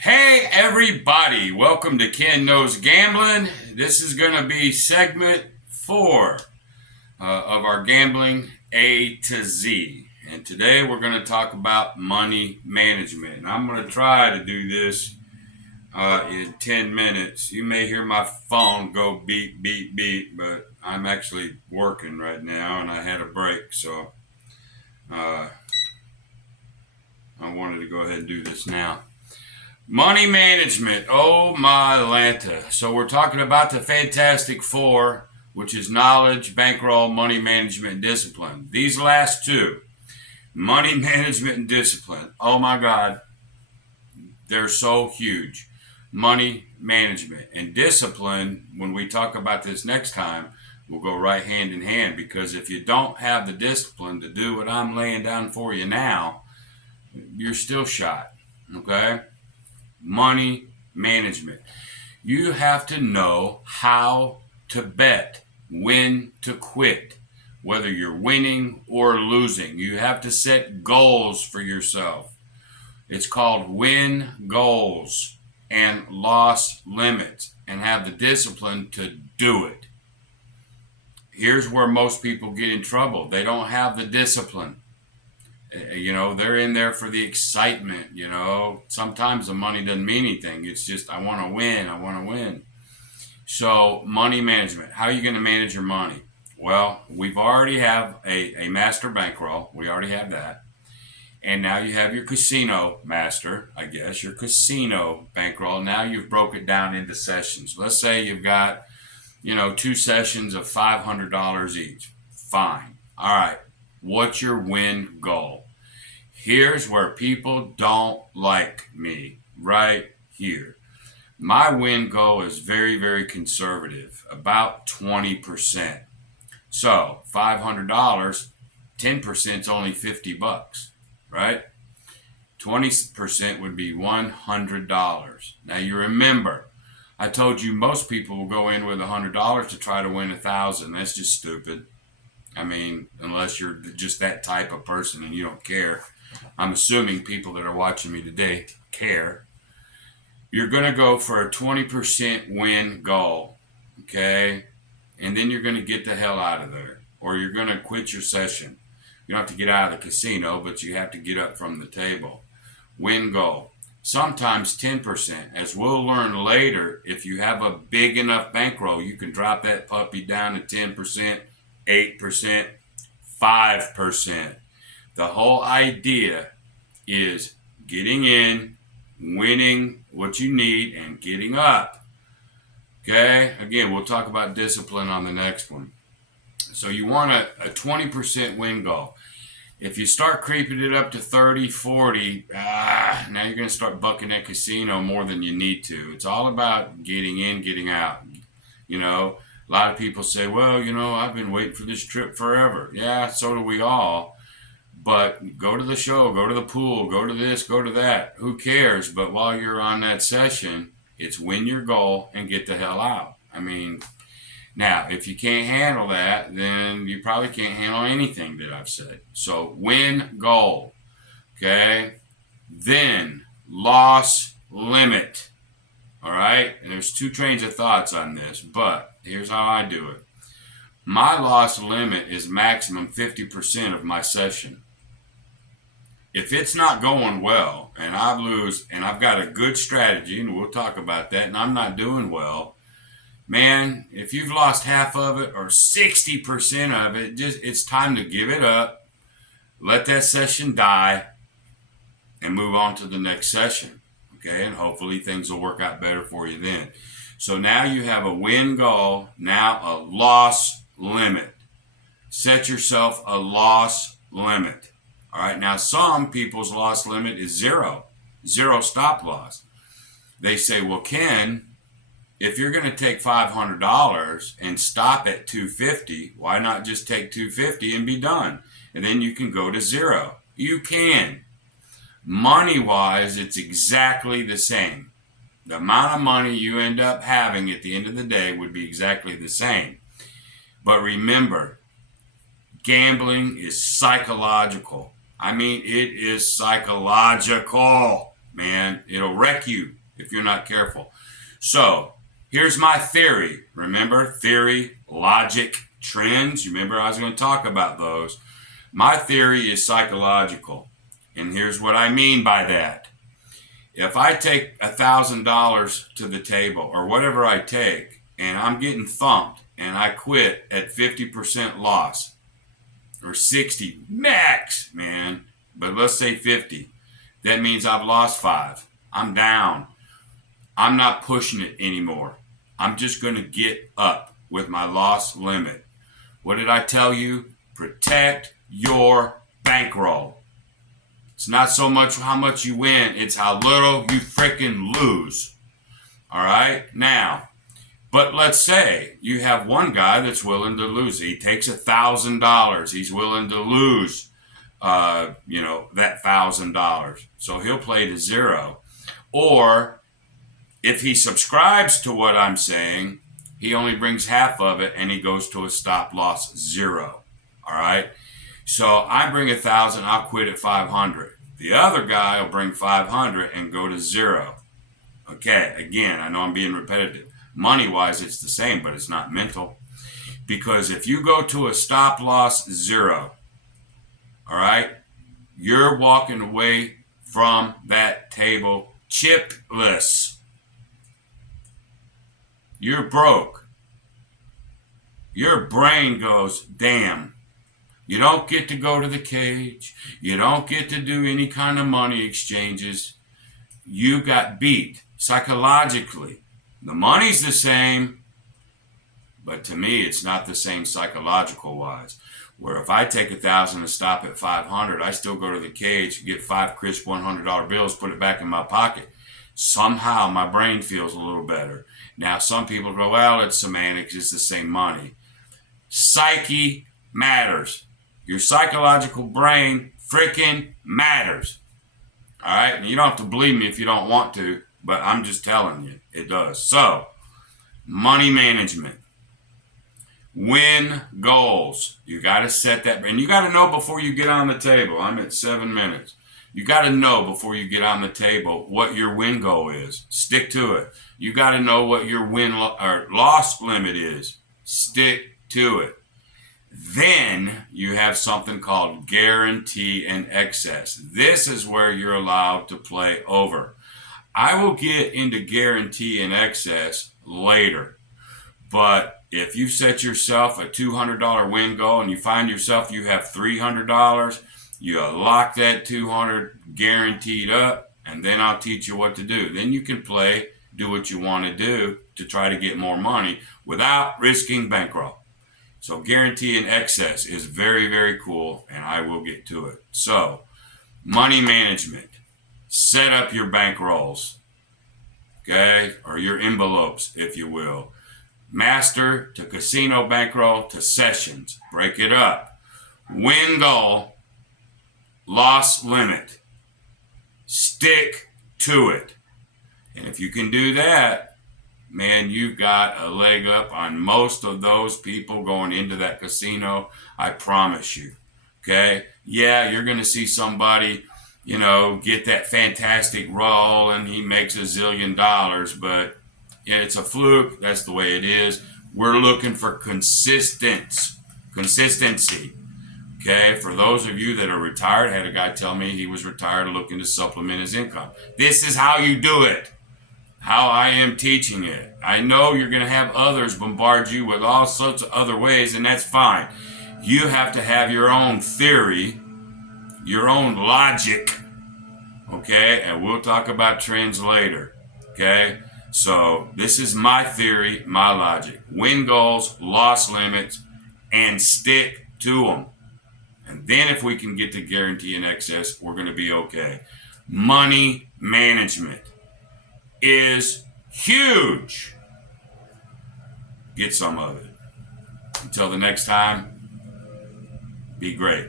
Hey everybody, welcome to Ken Knows Gambling. This is going to be segment 4 of our gambling A to Z. And today we're going to talk about money management. And I'm going to try to do this in 10 minutes. You may hear my phone go beep, beep, beep, but I'm actually working right now and I had a break. So uh, I wanted to go ahead and do this now. Money management. Oh my Lanta. So we're talking about the Fantastic Four, which is knowledge, bankroll, money management, and discipline. These last two, money management and discipline. Oh my God. They're so huge. Money management and discipline, when we talk about this next time, will go right hand in hand, because if you don't have the discipline to do what I'm laying down for you now, you're still shot. Okay? Money management. You have to know how to bet, when to quit, whether you're winning or losing. You have to set goals for yourself. It's called win goals and loss limits, and have the discipline to do it. Here's where most people get in trouble. They don't have the discipline. They're in there for the excitement. Sometimes the money doesn't mean anything. It's just, I want to win. I want to win. So money management. How are you going to manage your money? Well, we've already have a master bankroll. We already have that. And now you have your casino master, I guess, your casino bankroll. Now you've broke it down into sessions. Let's say you've got, 2 sessions of $500 each. Fine. All right. What's your win goal? Here's where people don't like me, right here. My win goal is very, very conservative, about 20%. So $500, 10% is only $50, right? 20% would be $100. Now you remember, I told you most people will go in with $100 to try to win 1,000. That's just stupid. I mean, unless you're just that type of person and you don't care. I'm assuming people that are watching me today care. You're going to go for a 20% win goal, okay? And then you're going to get the hell out of there, or you're going to quit your session. You don't have to get out of the casino, but you have to get up from the table. Win goal. Sometimes 10%. As we'll learn later, if you have a big enough bankroll, you can drop that puppy down to 10%, 8%, 5%. The whole idea is getting in, winning what you need, and getting up. Okay? Again, we'll talk about discipline on the next one. So you want a 20% win goal. If you start creeping it up to 30, 40, now you're going to start bucking that casino more than you need to. It's all about getting in, getting out. A lot of people say, well, I've been waiting for this trip forever. Yeah, so do we all. But go to the show, go to the pool, go to this, go to that. Who cares? But while you're on that session, it's win your goal and get the hell out. I mean, now, if you can't handle that, then you probably can't handle anything that I've said. So win goal, okay? Then loss limit, all right? And there's 2 trains of thoughts on this, but here's how I do it. My loss limit is maximum 50% of my session. If it's not going well and I lose and I've got a good strategy, and we'll talk about that, and I'm not doing well, man, if you've lost half of it or 60% of it, it's time to give it up, let that session die, and move on to the next session. Okay, and hopefully things will work out better for you then. So now you have a win goal, now a loss limit. Set yourself a loss limit. All right, now some people's loss limit is zero stop loss. They say, well, Ken, if you're going to take $500 and stop at $250, why not just take $250 and be done? And then you can go to zero. You can. Money-wise, it's exactly the same. The amount of money you end up having at the end of the day would be exactly the same. But remember, gambling is psychological. I mean, it is psychological. man. It'll wreck you if you're not careful. So here's my theory. Remember, theory, logic, trends. You remember I was going to talk about those. My theory is psychological. And here's what I mean by that. If I take $1,000 to the table or whatever I take, and I'm getting thumped and I quit at 50% loss or 60 max, man, but let's say 50, that means I've lost 5. I'm down. I'm not pushing it anymore. I'm just going to get up with my loss limit. What did I tell you? Protect your bankroll. It's not so much how much you win, it's how little you freaking lose. All right? Now, but let's say you have one guy that's willing to lose. He takes $1,000. He's willing to lose, that $1,000. So he'll play to zero. Or if he subscribes to what I'm saying, he only brings half of it and he goes to a stop loss 0. All right? So I bring 1,000, I'll quit at 500. The other guy will bring 500 and go to 0. Okay, again, I know I'm being repetitive. Money-wise, it's the same, but it's not mental. Because if you go to a stop loss 0, all right, you're walking away from that table chipless. You're broke. Your brain goes, damn. You don't get to go to the cage. You don't get to do any kind of money exchanges. You got beat psychologically. The money's the same, but to me, it's not the same psychological wise. Where if I take 1,000 and stop at 500, I still go to the cage, get 5 crisp $100 bills, put it back in my pocket. Somehow my brain feels a little better. Now, some people go, well, it's semantics, it's the same money. Psyche matters. Your psychological brain freaking matters. All right? And you don't have to believe me if you don't want to, but I'm just telling you, it does. So, money management. Win goals. You got to set that, and you got to know before you get on the table. I'm at 7 minutes. You got to know before you get on the table what your win goal is. Stick to it. You got to know what your win or loss limit is. Stick to it. Then you have something called guarantee and excess. This is where you're allowed to play over. I will get into guarantee and excess later. But if you set yourself a $200 win goal and you find yourself you have $300, you lock that $200 guaranteed up, and then I'll teach you what to do. Then you can play, do what you want to do to try to get more money without risking bankroll. So guarantee and excess is very, very cool, and I will get to it. So, money management. Set up your bankrolls, okay, or your envelopes, if you will. Master to casino bankroll to sessions. Break it up. Win goal, loss limit. Stick to it. And if you can do that, man, you've got a leg up on most of those people going into that casino. I promise you. Okay? Yeah, you're going to see somebody, get that fantastic roll and he makes $1 zillion, but yeah, it's a fluke. That's the way it is. We're looking for consistency. Okay? For those of you that are retired, I had a guy tell me he was retired looking to supplement his income. This is how you do it. How I am teaching it. I know you're going to have others bombard you with all sorts of other ways, and that's fine. You have to have your own theory, your own logic, okay? And we'll talk about trends later, okay? So this is my theory, my logic. Win goals, loss limits, and stick to them. And then if we can get to guarantee and excess, we're going to be okay. Money management is huge. Get some of it. Until the next time, be great.